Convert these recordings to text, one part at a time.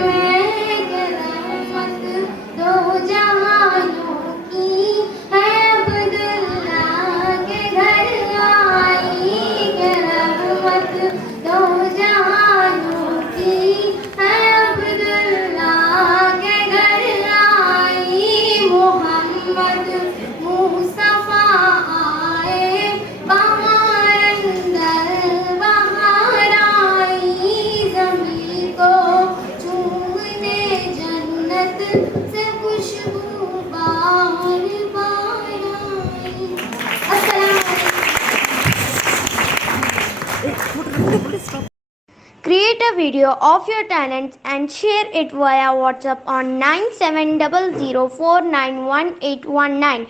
में के रहमत दो जहानों की है अब्दुल्ला के घर आई के रहमत दो जहानों की है अब्दुल्ला के घर आई मोहम्मद मुस्तफा आए बाहर अंदर बाहर आई ज़मीं को चूमने जन्नत से खुशबू बार बार आई। अस्सलाम वालेकुम। Create a video of your talents and share it via WhatsApp on 9700491819.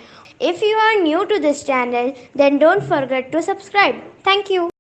If you are new to this channel, then don't forget to subscribe. Thank you.